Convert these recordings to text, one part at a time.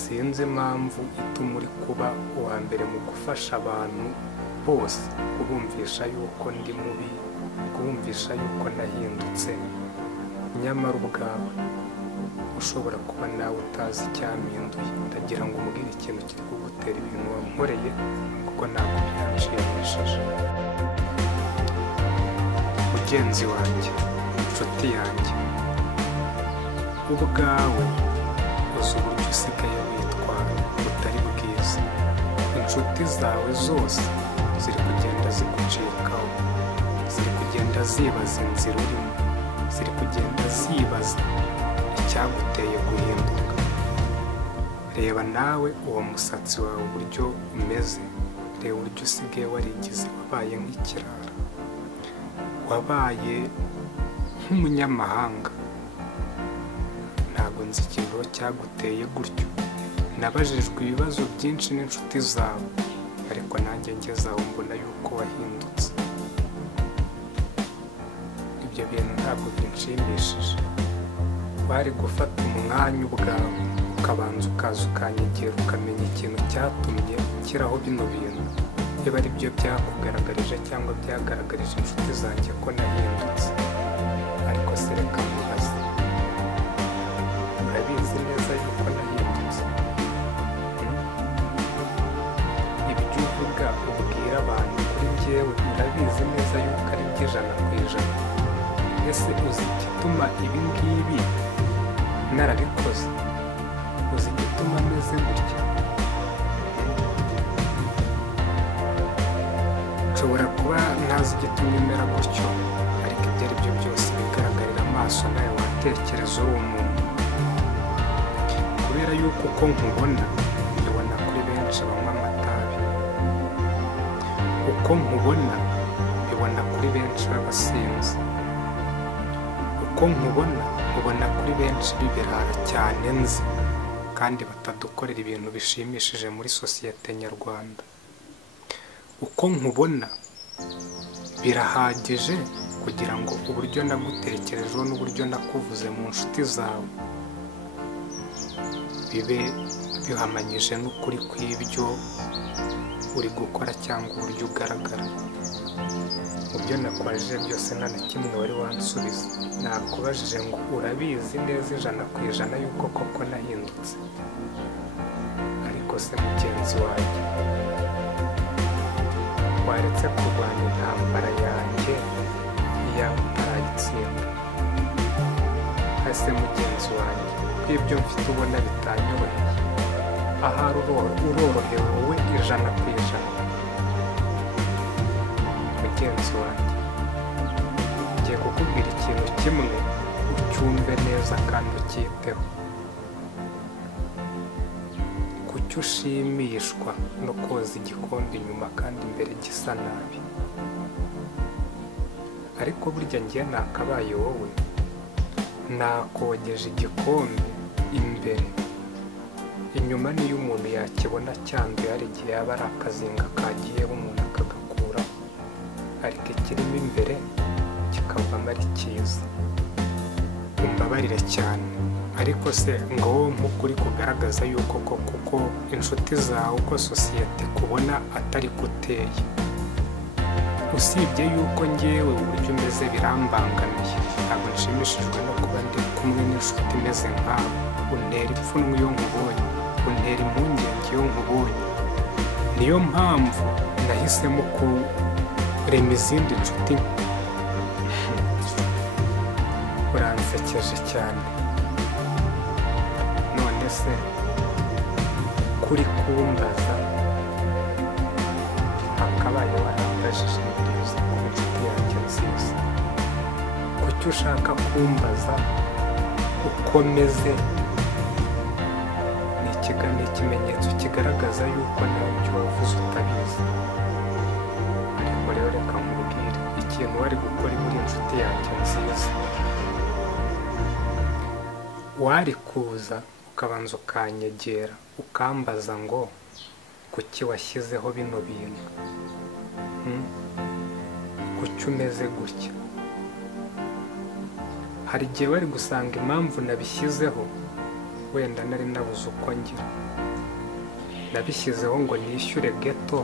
sinzi impamvu ituma uri kuba uwa mbere mu gufasha abantu bose kubumvisha yuko ndi mubi, kubumvisha yuko nahindutse, nyamara ubwawe ushobora kuba nawe utazi icyampinduye. Ndagira ngo umbwire ikintu kiri kugutera ibintu wankoreye, kuko ntabwo byanshimishije. Mugenzi wanjye, inshuti yanjye, ubwawe uzi uburyo usigaye witwara butari bwiza. Inshuti zawe zose ziri kugenda zigucikaho, ziri kugenda zibaza inzira urimo, ziri kugenda zibaza icyaguteye guhinduka. Reba nawe uwo musatsi wawe uburyo umeze, reba uburyo usigaye warigize, wabaye nk'ikirara, wabaye nk'umunyamahanga. Ntabwo nzi ikintu cyaguteye gutyo. Nabajijwe ibibazo byinshi n'inshuti zawe, ariko nanjye ngeze aho mbona yuko wahindutse. Ibyo bintu ntabwo binshimishije. Bari gufata umwanya ubwawe ukabanza ukaza ukanyegera ukamenya ikintu cyatumye kiraho bino bintu, niba ari byo byakugaragarije cyangwa byagaragarije inshuti zanjye ko nahindutse. Ariko se reka mubaze, urabizi neza yuko nahindutse? Ibyo uvuga ubwira abantu kuri njyewe urabizi neza yuko ari by'100%. Ese uzi igituma ibi ngibi narabikoze? Uzi igituma meze gutya? Nshobora kuba ntazi igituma imera gutyo, ariko ibyo ari byo byose bigaragarira amaso nawe watekereza uri umuntu. Kubera yuko uko nkubona mbibona kuri benshi banywa amatabi, uko nkubona mbibona kuri benshi b'abasinzi, uko nkubona ubona kuri benshi b'ibirara cyane nzi, kandi batadukorera ibintu bishimishije muri sosiyete nyarwanda. Uko nkubona birahagije kugira ngo uburyo nagutekerejeho n'uburyo nakuvuze mu nshuti zawe bibe bihamanyije n'ukuri kw'ibyo uri gukora cyangwa uburyo ugaragara. Mu byo nakubajije byose nta na kimwe wari wansubiza. Nakubajije ngo urabizi neza 100% yuko koko nahindutse? Ariko se mugenzi wanjye, waretse kurwanya intambara yanjye iya ntarayitsinda? Ese mugenzi wanjye, ko ibyo mfite ubona bitanyoroheye, ahari urorohewe wowe 100%? Mugenzi wanjye, ngiye kukubwira ikintu kimwe ucyumve neza kandi ucyiteho. Kuki ushimishwa no koza igikombe inyuma kandi imbere gisa nabi? Ariko burya ngiye nakabaye wowe, nakogeje igikombe imbere, inyuma niyo umuntu yakibona cyanduye, hari igihe yaba ari akazinga kagiyeho umuntu akagakuraho, ariko ikirimo imbere kikavamo ari cyiza. Umbabarire cyane, ariko se ngo nk'ukuri kugaragaza yuko kuko inshuti zawe uko sosiyete kubona atari guteye, usibye yuko ngewe uburyo umeze birambangamiye. Ntabwo nshimishijwe no kuba ndi kumwe n'inshuti imeze nkawe. Untera ipfunwe iyo nkubonye, untera impungenge iyo nkubonye. Niyo mpamvu nahisemo kurema izindi nshuti. Uransekeje cyane. None se kuri kumbaza hakabaye warambajije neza ku inshuti yanjye nziza? Kuki ushaka kumbaza uko meze? Ni ikimenyetso kigaragaza yuko nawe ibyo wavuze utabizi. Ariko rero reka nkubwire ikintu wari gukora muri inshuti yanjye nziza. Wari kuza ukabanza ukanyegera ukambaza ngo kuki washyizeho bino bintu, kuki umeze gutya? Hari igihe wari gusanga impamvu nabishyizeho wenda nari nabuze uko ngira. Nabishyizeho ngo nishyure geto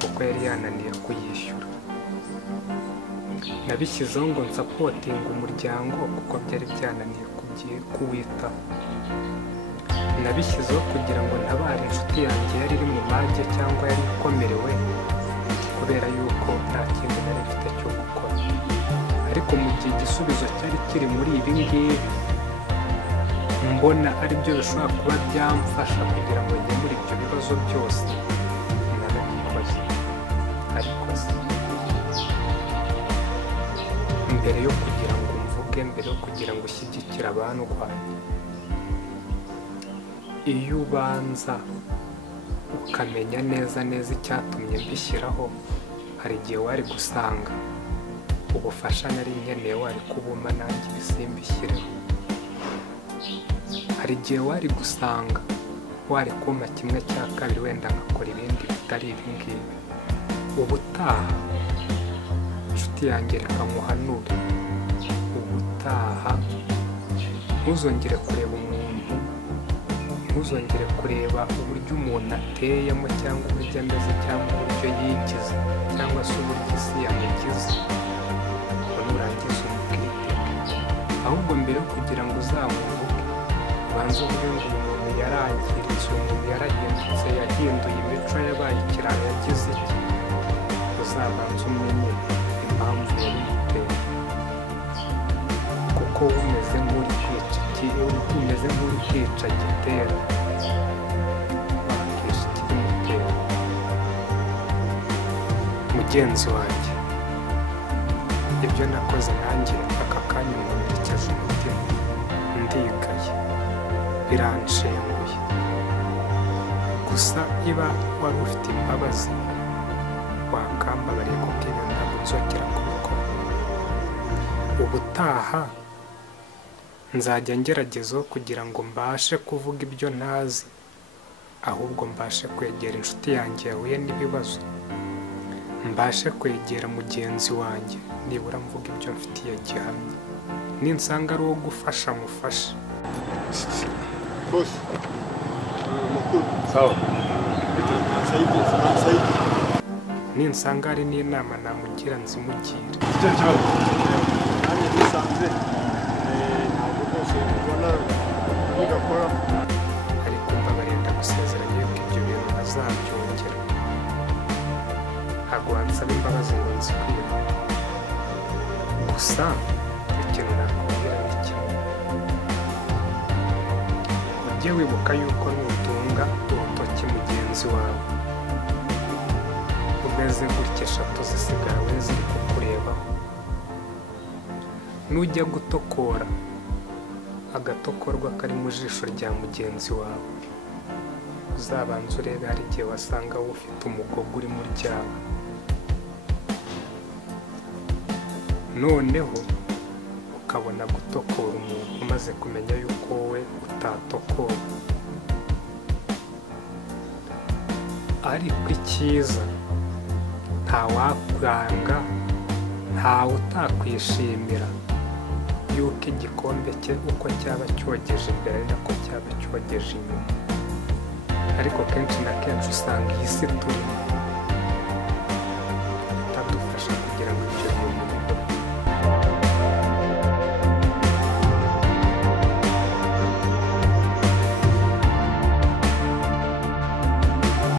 kuko yari yananiye kuyishyura. Nabishyizeho ngo nsapotinga umuryango kuko byari byananiye kuwitaho. Nabishyizeho kugira ngo ntabare inshuti yanjye yari iri mu mage cyangwa yari ikomerewe kubera yuko nta kintu nari mfite cyo gukora. Ariko mu gihe igisubizo cyari kiri muri ibi ngibi, mbona ari byo bishobora kuba byamfasha kugira ngo nkemure ibyo bibazo byose, narabikoze. Ariko se mbere yo kugira ngo mvuge, mbere yo kugira ngo ushyigikire abandwanya, iyo ubanza ukamenya neza icyatumye mbishyiraho, hari igihe wari gusanga ubufasha nari nkeneye wari kubuma nanjye simbishyireho. Hari igihe wari gusanga wari kumpa 1/2 wenda nkakora ibindi bitari ibi ngibi. Ubutaha inshuti yanjye reka muhanure, ubutaha ntuzongere kureba umuntu, ntuzongere kureba uburyo umuntu ateyemo cyangwa uburyo ameze cyangwa uburyo yigize cyangwa se uburyo isi yamugize ngo nurangiza umukritika. Ahubwo mbere yo kugira ngo uzamuvuge, banza uvuge ngo umuntu yarangiritse, umuntu yarahindutse, yahinduye imico, yabaye ikiraro, yagize iki. Uzabanza umenye impamvu yabimuteye, kuko umeze nk'uri kwica gitera wakisha ikibimutera. Mugenzi wanjye, ibyo nakoze nanjye aka kanya nkomerekeje umutima, ndigaye, biranshenguye. Gusa iba wari ufite imbabazi wakambabariye kuko ibyo ntabwo nzongera kubikora. Ubutaha nzajya ngeragezaho kugira ngo mbashe kuvuga ibyo ntazi, ahubwo mbashe kwegera inshuti yanjye yahuye n'ibibazo, mbashe kwegera mugenzi wanjye nibura mvuga ibyo mfitiye gihamya. Ninsanga ari uwo gufasha mufashe. Bosi, mukuru. Sawa. Ninsanga hari n'inama namugira nzimugire. Icyo kibazo nanjye nisanze ntabwo rwose ubona bigakora. Ariko mbabarenda gusezeranya yuko ibyo bintu ntazabyongera. Ntabwo wansaba imbabazi ngo nzikwiye. Gusa ikintu nakubwira ni kimwe, ujye wibuka yuko nutunga urutoki mugenzi wawe umeze gutya 3 zisigawe ziri kukurebaho, nujya gutokora agatokorwa kari mu jisho rya mugenzi wawe, uzabanza urebe hari igihe wasanga wowe ufite umugogo uri mu ryawe. Noneho ukabona gutokora umuntu umaze kumenya yuko wowe utatokora. Ariko icyiza, ntawakwanga, ntawe utakwishimira yuko igikombe cye uko cyaba cyogeje imbere ari nako cyaba cyogeje inyuma. Ariko kenshi na kenshi usanga iyi si turimo